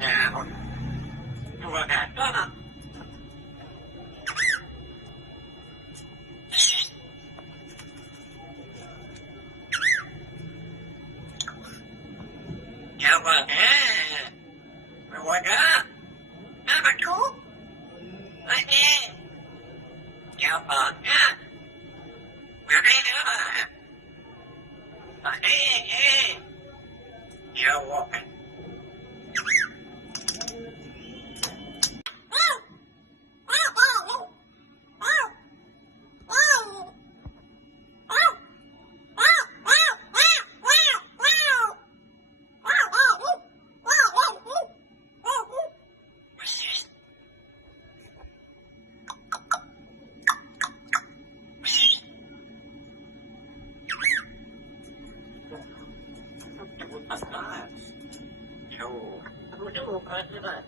Nào, vừa cả đó. Chào vợ hả? Rồi đó. Nó có thuốc. Nói nghe. Chào vợ nha. Vừa đây nữa hả? Ở đây nghe. Chào vợ. Yo, aku coba